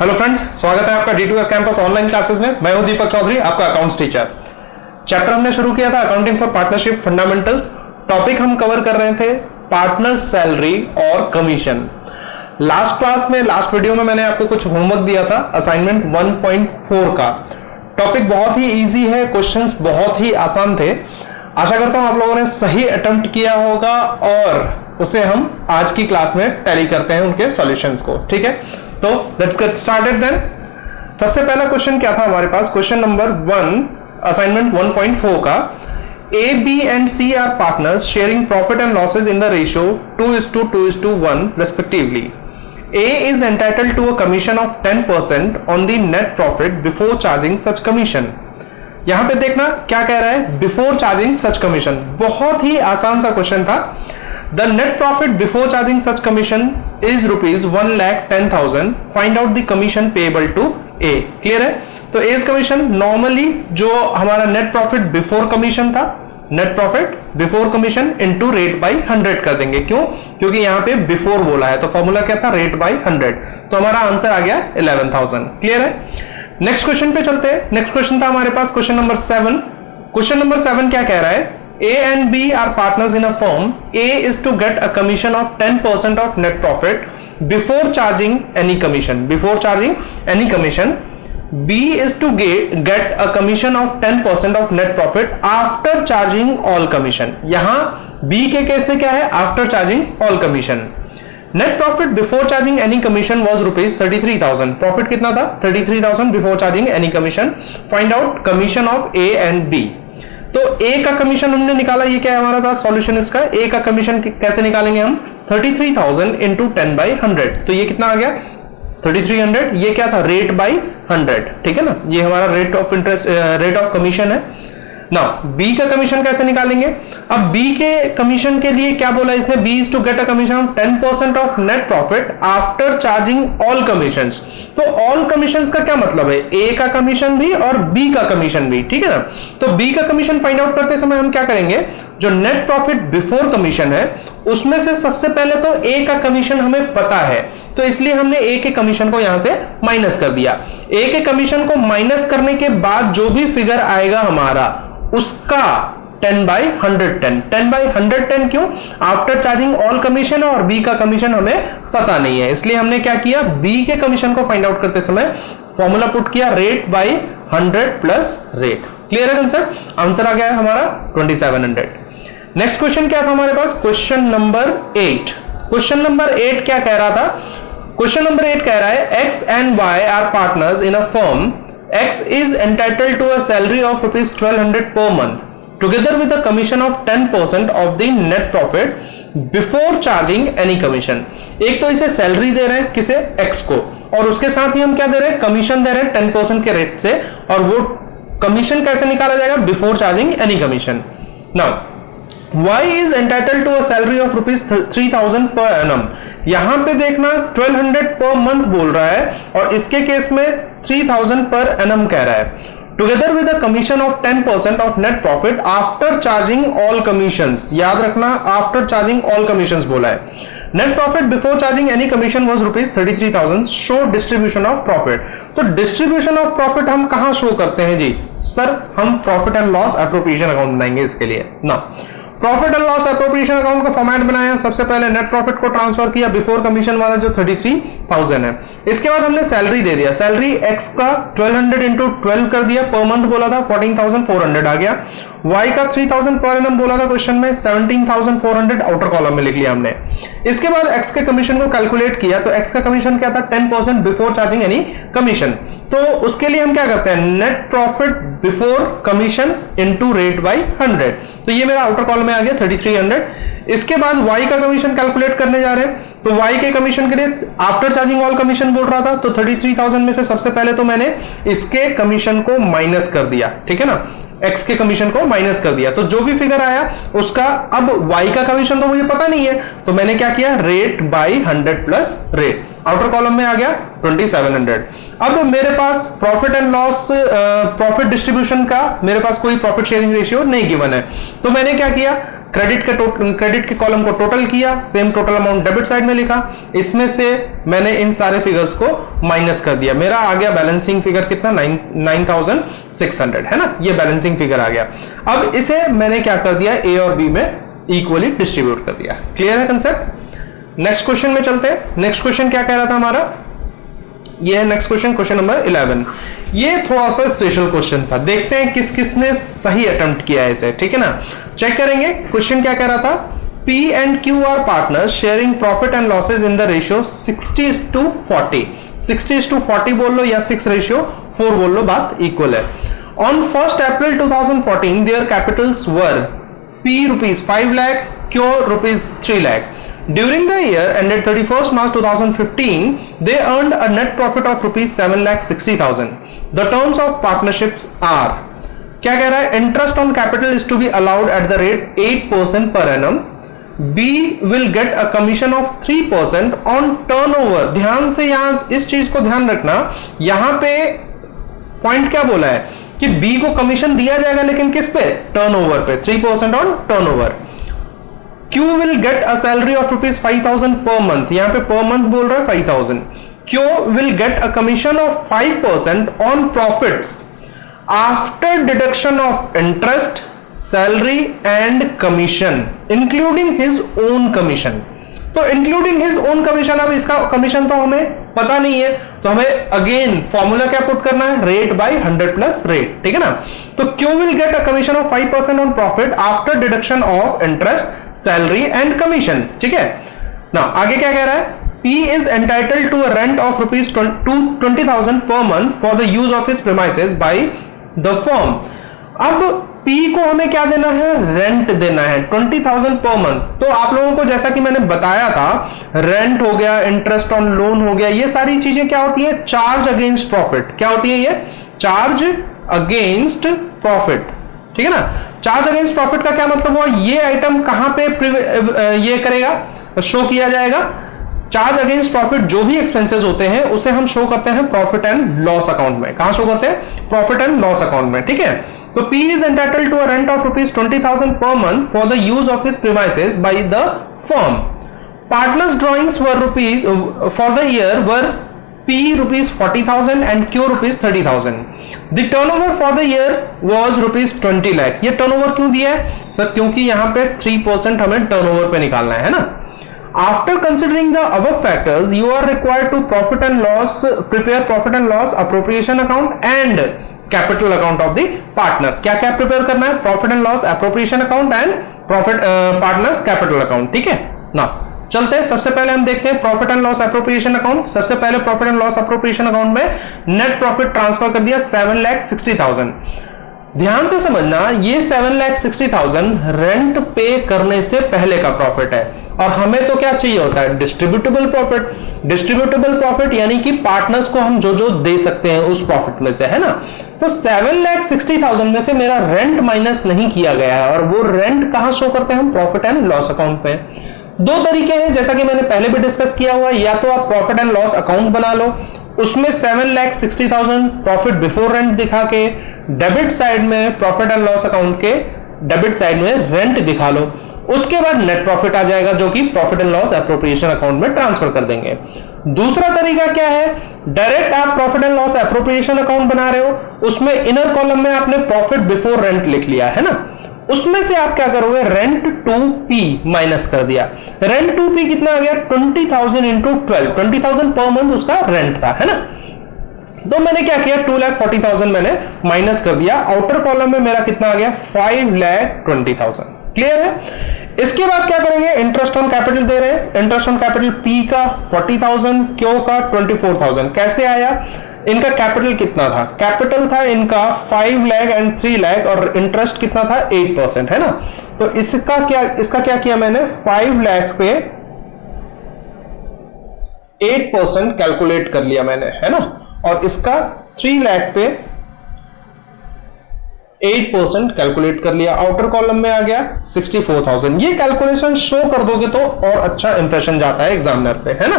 Hello friends, स्वागत है आपका D2S कैंपस ऑनलाइन क्लासेस में। मैं हूं दीपक चौधरी, आपका अकाउंट्स टीचर। चैप्टर हमने शुरू किया था accounting for partnership fundamentals. Topic हम कवर कर रहे थे पार्टनर सैलरी और कमीशन। लास्ट क्लास में, लास्ट वीडियो में मैंने आपको कुछ होमवर्क दिया था असाइनमेंट 1.4 का। टॉपिक बहुत ही इजी है, क्वेश्चंस बहुत ही आसान थे। आशा करता हूं आप लोगों ने सही अटेम्प्ट किया होगा और उसे हम आज की क्लास में टैली करते हैं उनके सॉल्यूशंस को। ठीक है, तो लेट्स गेट स्टार्टेड देन। सबसे पहला क्वेश्चन क्या था हमारे पास? क्वेश्चन नंबर 1 असाइनमेंट 1.4 का। A, B and C are partners sharing profit and losses in the ratio 2:2:1 respectively. A is entitled to a commission of 10% on the net profit before charging such commission. यहां पे देखना क्या कह रहा है, before charging सच commission. बहुत ही आसान सा क्वेश्चन था। The net profit before charging such commission is rupees 1,10,000. Find out the commission payable to A. Clear है? तो A's कमीशन नॉर्मली जो हमारा नेट प्रॉफिट बिफोर कमीशन था, net profit before commission into rate by 100 कर देंगे। क्यों? क्योंकि यहाँ पे बिफोर बोला है, तो फॉर्मूला क्या था? Rate by 100। तो हमारा आंसर आ गया 11,000। क्लियर है? नेक्स्ट क्वेश्चन पे चलते हैं। नेक्स्ट क्वेश्चन था हमारे पास क्वेश्चन नंबर 7। क्वेश्चन नंबर 7 क्या कह रहा है? A and B are partners in a firm. A is to get a commission of 10% of net profit before charging any commission. Before charging any commission, B is to get a commission of 10% of net profit after charging all commission. यहाँ B के case में क्या है? After charging all commission. Net profit before charging any commission was rupees 33,000. Profit कितना था? 33,000 before charging any commission. Find out commission of A and B. तो A का commission हमने निकाला। ये क्या है हमारे पास सॉल्यूशन इसका? A का कमीशन कैसे निकालेंगे हम? 33,000 इंटू 10 बाई 100। तो ये कितना आ गया? 3300। ये क्या था? Rate by 100। ठीक है ना, ये हमारा rate of interest, rate of commission है ना। B का कमीशन कैसे निकालेंगे? अब B के कमीशन के लिए क्या बोला इसने? B is to get a commission of 10% of net profit after charging all commissions. तो all commissions का क्या मतलब है? A का कमीशन भी और B का कमीशन भी। ठीक है ना, तो B का कमीशन फाइंड आउट करते समय हम क्या करेंगे? जो नेट प्रॉफिट बिफोर कमीशन है उसमें से सबसे पहले तो A का कमीशन हमें पता है, तो इसलिए हमने A के कमीशन को यहां से माइनस कर दिया। A के कमीशन को माइनस करने के बाद जो भी फिगर आएगा हमारा, उसका 10 बाई 110। 10 बाई 110 क्यों? आफ्टर चार्जिंग ऑल कमीशन, और बी का कमीशन हमें पता नहीं है, इसलिए हमने क्या किया? बी के कमीशन को फाइंड आउट करते समय फॉर्मूला पुट किया, rate by 100 plus rate. Clear है कंसेप्ट? आंसर आ गया है हमारा 2700। नेक्स्ट क्वेश्चन क्या था हमारे पास? Question number 8। क्वेश्चन नंबर 8 क्या कह रहा था? क्वेश्चन नंबर 8 कह रहा है X and Y are partners in a firm. X is entitled to a salary of rupees 1,200 per month, together with a commission of 10% of the net profit before charging any commission. एक तो इसे salary दे रहे हैं किसे? X को, और उसके साथ ही हम क्या दे रहे हैं? कमीशन दे रहे हैं 10% के रेट से। और वो कमीशन कैसे निकाला जाएगा? Before charging any commission. Now Y is entitled to a salary of rupees 3,000 per annum. यहां पे देखना 1,200 per month बोल रहा है और इसके केस में 3,000 per annum कह रहा है। Together with a commission of 10% of net profit after charging all commissions. याद रखना, after charging all commissions बोला है। Net profit before charging any commission was rupees 33,000. Show distribution of profit. तो distribution of profit हम कहां show करते हैं जी? Sir हम profit and loss appropriation account बनाएंगे इसके लिए ना। Profit and loss appropriation account का फॉर्मेट बनाया। सबसे पहले नेट प्रॉफिट को ट्रांसफर किया बिफोर कमीशन वाला जो 33,000 है। इसके बाद हमने सैलरी दे दिया। सैलरी एक्स का 1,200 इंटू 12 कर दिया। पर मंथ बोला था 14,400 आ गया। Y का 3,000 पर एनम बोला था क्वेश्चन में, 17,400 आउटर कॉलम में लिख लिया हमने। इसके बाद X के कमीशन को कैलकुलेट किया, तो X का कमीशन क्या था? 10% बिफोर चार्जिंग एनी कमीशन। तो उसके लिए हम क्या करते हैं? Net profit before commission into rate by 100। तो ये मेरा आउटर कॉलम में आ गया 3,300। इसके बाद Y का कमीशन कैलकुलेट करने जा रहे हैं, तो Y के कमीशन के लिए आफ्टर चार्जिंग ऑल कमीशन बोल रहा था, तो 33,000 में से सबसे पहले तो मैंने इसके कमीशन को माइनस कर दिया। ठीक है ना, X के कमीशन को माइनस कर दिया, तो जो भी फिगर आया उसका, अब Y का कमीशन तो मुझे पता नहीं है, तो मैंने क्या किया? Rate by 100 plus rate. Outer column में आ गया 2700। अब मेरे पास profit and loss, profit distribution का मेरे पास कोई प्रॉफिट शेयरिंग रेशियो नहीं गिवन है, तो मैंने क्या किया? क्रेडिट के कॉलम को टोटल किया, same total amount debit side में लिखा, इसमें से मैंने इन सारे फिगर्स को माइनस कर दिया, मेरा आ गया बैलेंसिंग फिगर कितना 9600 है ना, ये बैलेंसिंग फिगर आ गया। अब इसे मैंने क्या कर दिया, ए और बी में इक्वली डिस्ट्रीब्यूट कर दिया। क्लियर है कंसेप्ट? नेक्स्ट क्वेश्चन में चलते हैं। नेक्स्ट क्वेश्चन क्या कह रहा था हमारा, ये है नेक्स्ट क्वेश्चन, क्वेश्चन नंबर 11। ये थोड़ा सा स्पेशल क्वेश्चन था, देखते हैं किस किसने सही अटेम्प्ट किया है इसे, ठीक है ना। चेक करेंगे क्वेश्चन क्या कह रहा था, P and Q are partners sharing profit and losses in the ratio 60:40। 60:40 बोल लो या 6:4 बोल लो, बात इक्वल है। On 1st April 2014 their capitals were P rupees 5 lakh, Q rupees 3 lakh. During the year ended 31st March 2015, they earned a net profit of rupees 7,60,000. The terms of partnerships are, क्या कह रहा है, interest on capital is to be allowed at the rate 8% per annum. B will get a commission of 3% on turnover. ध्यान से यहां इस चीज को ध्यान रखना, यहां पे पॉइंट क्या बोला है कि B को कमीशन दिया जाएगा, लेकिन किस पे, टर्नओवर पे, 3% on turnover. Q will get a salary of rupees 5,000 per month, यहां पे per month बोल रहा है 5,000। Q will get a commission of 5% on profits after deduction of interest, salary and commission, including his own commission। तो including his own commission, अब इसका commission तो हमें पता नहीं है, तो हमें अगेन फॉर्मूला क्या पुट करना है, रेट बाय 100 प्लस रेट, ठीक है ना। तो Q will get a commission of 5% on profit after deduction of interest, salary and commission, ठीक है ना। आगे क्या कह रहा है, P is entitled to a rent of rupees 20,000 per month for the use of his premises by the firm। अब P को हमें क्या देना है, रेंट देना है 20,000 पर मंथ। तो आप लोगों को जैसा कि मैंने बताया था, रेंट हो गया, इंटरेस्ट ऑन लोन हो गया, ये सारी चीजें क्या होती है, चार्ज अगेंस्ट प्रॉफिट। क्या होती है ये, चार्ज अगेंस्ट प्रॉफिट, ठीक है ना। चार्ज अगेंस्ट प्रॉफिट का क्या मतलब हुआ, ये आइटम कहां पे ये करेगा, शो किया जाएगा, चार्ज अगेंस्ट प्रॉफिट जो भी एक्सपेंसेस होते हैं उसे हम शो करते हैं प्रॉफिट एंड लॉस अकाउंट में। कहां शो करते हैं, प्रॉफिट एंड लॉस अकाउंट में, ठीक है। तो P is entitled to a rent of rupees 20,000 per month for the use of his premises by the firm. Partners drawings were rupees for the year were P rupees 40,000 and Q rupees 30,000. The turnover for the year was rupees 20 lakh। ये turnover क्यों दिया है sir, क्योंकि यहाँ पे 3% हमें turnover पे निकालना है ना। After considering the above factors, you are required to prepare profit and loss appropriation account and capital account of the partner. क्या क्या प्रिपेयर करना है, profit and loss appropriation account and profit partners capital account, ठीक है ना। चलते हैं, सबसे पहले हम देखते हैं profit and loss appropriation account. सबसे पहले profit and loss appropriation account में नेट प्रॉफिट ट्रांसफर कर दिया 7,60,000। ध्यान से समझना, ये 7,60,000 रेंट पे करने से पहले का प्रॉफिट है, और हमें तो क्या चाहिए होता है, डिस्ट्रीब्यूटेबल प्रॉफिट। डिस्ट्रीब्यूटेबल प्रॉफिट यानी कि पार्टनर्स को हम जो जो दे सकते हैं उस प्रॉफिट में से, है ना। तो 7,60,000 में से मेरा रेंट माइनस नहीं किया गया है, और वो रेंट कहां शो करते हैं हम, प्रॉफिट एंड लॉस अकाउंट पे। दो तरीके हैं, जैसा कि मैंने पहले भी डिस्कस किया हुआ है, या तो आप प्रॉफिट एंड लॉस अकाउंट बना लो, उसमें 7,60,000 प्रॉफिट बिफोर रेंट दिखा के डेबिट साइड में प्रॉफिट एंड लॉस अकाउंट के डेबिट साइड में रेंट दिखा लो, उसके बाद नेट प्रॉफिट आ जाएगा जो कि profit and loss appropriation account में ट्रांसफर कर देंगे। दूसरा तरीका क्या है, डायरेक्ट आप profit and loss appropriation account बना रहे हो, उसमें इनर कॉलम में आपने प्रॉफिट बिफोर रेंट लिख लिया है ना, उसमें से आप क्या करोगे, रेंट टू पी माइनस कर दिया। रेंट टू पी कितना आ गया, 20,000 इंटू 12, 20,000 पर मंथ उसका रेंट था, है ना। तो मैंने क्या किया, 2,40,000 मैंने माइनस कर दिया। आउटर कॉलम में मेरा कितना आ गया, 5,20,000। क्लियर है। इसके बाद क्या करेंगे, इंटरेस्ट ऑन कैपिटल दे रहे हैं, इंटरेस्ट ऑन कैपिटल पी का 40,000, क्यू का 24,000। कैसे आया, इनका कैपिटल कितना था, कैपिटल था इनका 5 लाख एंड 3 लाख, और इंटरेस्ट कितना था 8%, है ना। तो इसका क्या किया मैंने, 5 लाख पे 8% कैलकुलेट कर लिया मैंने, है ना, और इसका 3 लाख पे 8% कैलकुलेट कर लिया। आउटर कॉलम में आ गया 64,000। ये कैलकुलेशन शो कर दोगे तो और अच्छा इंप्रेशन जाता है एग्जामिनर पे, है ना।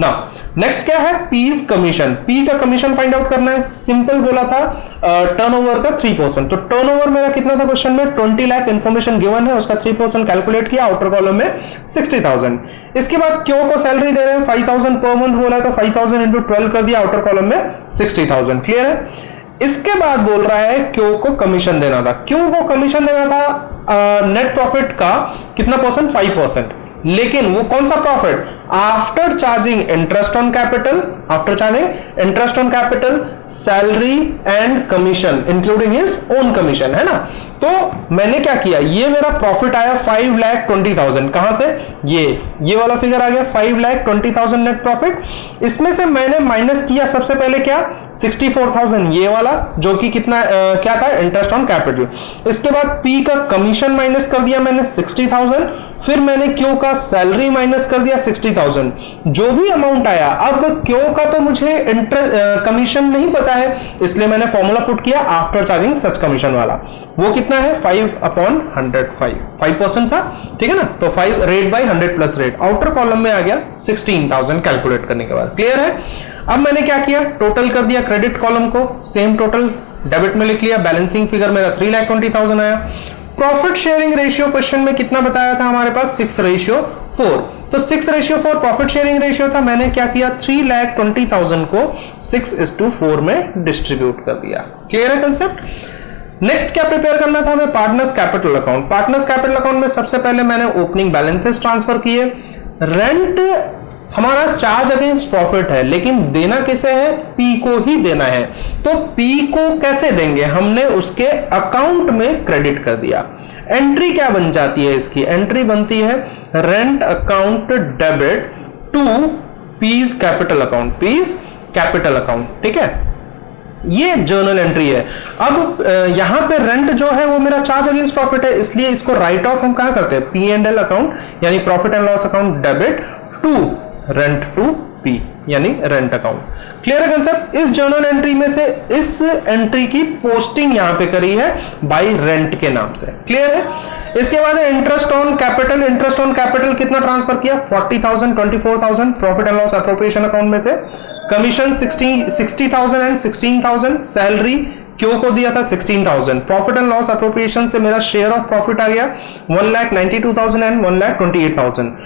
ना नेक्स्ट क्या है, पीज कमीशन। पी का कमीशन फाइंड आउट करना है। सिंपल बोला था टर्नओवर का 3%, तो टर्नओवर मेरा कितना था क्वेश्चन में, 20 लाख इंफॉर्मेशन गिवन है, उसका 3% कैलकुलेट किया, आउटर कॉलम में 60,000। इसके बाद क्यों को सैलरी दे रहे हैं 5,000 पर मंथ बोला है, तो 5,000 इंटू 12 कर दिया, आउटर कॉलम में 60,000। क्लियर है। इसके बाद बोल रहा है क्यों को कमीशन देना था। क्यों को कमीशन देना था नेट प्रॉफिट का कितना परसेंट, 5%, लेकिन वो कौन सा profit, after charging interest on capital, after charging interest on capital, salary and commission including his own commission, है ना। तो मैंने क्या किया, ये मेरा प्रॉफिट आया 5,20,000, कहां से, ये वाला फिगर आ गया 5,20,000 नेट प्रॉफिट। इसमें से मैंने माइनस किया सबसे पहले क्या, 64,000 ये वाला, जो कि कितना क्या था, इंटरेस्ट ऑन कैपिटल। इसके बाद पी का कमीशन माइनस कर दिया मैंने 60,000, फिर मैंने क्यू का सैलरी माइनस कर दिया 60,000, जो भी अमाउंट आया। अब क्यू का तो मुझे कमीशन नहीं पता है, इसलिए मैंने फॉर्मूला पुट किया आफ्टर चार्जिंग सच कमीशन वाला, वो कितना है 5/100, 5% था, ठीक है ना। तो 5 rate by 100 plus rate, outer column में आ गया 16,000 कैलकुलेट करने के बाद। क्लियर है। अब मैंने क्या किया, टोटल कर दिया क्रेडिट कॉलम को, सेम टोटल डेबिट में लिख लिया, बैलेंसिंग फिगर मेरा 3,20,000 आया। प्रॉफिट शेयरिंग रेशियो क्वेश्चन में कितना बताया था हमारे पास, 6:4, तो 6:4 प्रॉफिट शेयरिंग रेशियो था। मैंने क्या किया, 3,20,000 को 6:4 में डिस्ट्रीब्यूट कर दिया। क्लियर है कंसेप्ट। नेक्स्ट क्या प्रिपेयर करना था हमें, partners capital account. Partners capital account में सबसे पहले मैंने ओपनिंग बैलेंसेस ट्रांसफर किए। रेंट हमारा चार्ज अगेंस्ट प्रॉफिट है, लेकिन देना किसे है, पी को ही देना है। तो पी को कैसे देंगे, हमने उसके अकाउंट में क्रेडिट कर दिया। एंट्री क्या बन जाती है इसकी, एंट्री बनती है rent account debit to P's capital account, P's capital account, ठीक है। ये जर्नल एंट्री है। अब यहां पे रेंट जो है वो मेरा चार्ज अगेंस्ट प्रॉफिट है, इसलिए इसको राइट ऑफ हम कहां करते हैं, P&L अकाउंट यानी profit and loss account debit to rent to P यानी रेंट अकाउंट। क्लियर है कंसेप्ट। इस जर्नल एंट्री में से इस एंट्री की पोस्टिंग यहां पे करी है बाय रेंट के नाम से। क्लियर है। इसके बाद interest on capital, interest on capital कितना ट्रांसफर किया, 40,000, 24,000 profit and loss appropriation account में से। कमीशन 60,000 एंड 16,000, सैलरी क्यों को दिया था 16,000, प्रॉफिट एंड लॉस अप्रोप्रिएशन से मेरा शेयर ऑफ प्रॉफिट आ गया 1,92,000 एंड 1,28,000।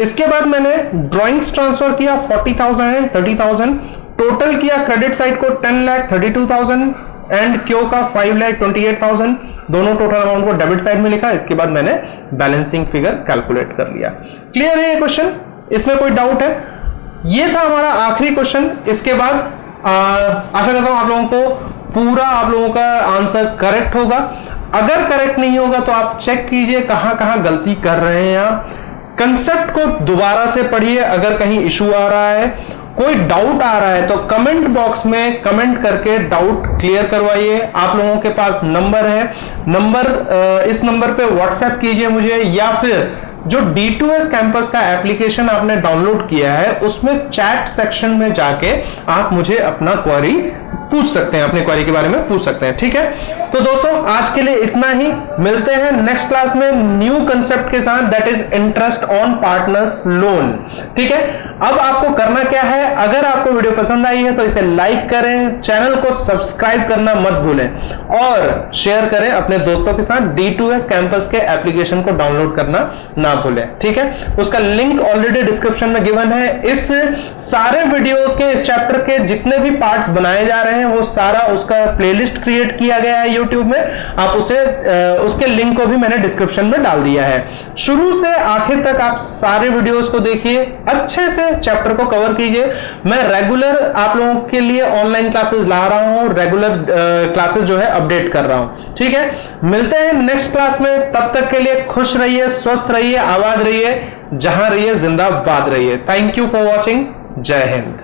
इसके बाद मैंने ड्राइंग्स ट्रांसफर किया 40,000 एंड 30,000, टोटल किया क्रेडिट साइड को 10,32,000 एंड क्यों का 5,28,000, दोनों टोटल अमाउंट को डेबिट साइड में लिखा। इसके बाद मैंने बैलेंसिंग फिगर कैलकुलेट कर लिया। क्लियर है ये क्वेश्चन, इसमें कोई डाउट है। ये था हमारा आखिरी क्वेश्चन। इसके बाद आशा करता हूं आप लोगों को पूरा आप लोगों का आंसर करेक्ट होगा। अगर करेक्ट नहीं होगा तो आप चेक कीजिए कहां कहां गलती कर रहे हैं आप। कंसेप्ट को दोबारा से पढ़िए, अगर कहीं इशू आ रहा है, कोई डाउट आ रहा है तो कमेंट बॉक्स में कमेंट करके डाउट क्लियर करवाइए। आप लोगों के पास नंबर है, इस नंबर पे व्हाट्सएप कीजिए मुझे, या फिर जो D2S कैंपस का एप्लीकेशन आपने डाउनलोड किया है उसमें चैट सेक्शन में जाके आप मुझे अपना क्वेरी पूछ सकते हैं, अपने क्वेरी के बारे में पूछ सकते हैं। ठीक है, तो दोस्तों आज के लिए इतना ही। मिलते हैं नेक्स्ट क्लास में न्यू कंसेप्ट के साथ, that is interest on partners loan. ठीक है, अब आपको करना क्या है, अगर आपको वीडियो पसंद आई है तो इसे लाइक करें, चैनल को सब्सक्राइब करना मत भूलें और शेयर करें अपने दोस्तों के साथ। D2S कैंपस के एप्लीकेशन को डाउनलोड करना ना भूलें। ठीक है, उसका लिंक ऑलरेडी डिस्क्रिप्शन में गिवन है। इस सारे वीडियोस के, इस चैप्टर के जितने भी पार्ट्स बनाए जा रहे हैं वो सारा उसका प्लेलिस्ट क्रिएट किया गया है YouTube में। आप उसके लिंक को भी मैंने डिस्क्रिप्शन में डाल दिया है। शुरू से आखिर तक आप सारे वीडियोस को देखिए, अच्छे से चैप्टर को कवर कीजिए। मैं रेगुलर आप लोगों के लिए ऑनलाइन क्लासेस ला रहा हूं, रेगुलर क्लासेस जो है अपडेट कर रहा हूं। ठीक है, मिलते हैं नेक्स्ट क्लास में। तब तक के लिए खुश रहिए, स्वस्थ रहिए, आबाद रहिए, जहां रहिए जिंदाबाद रहिए। Thank you for watching. जय हिंद।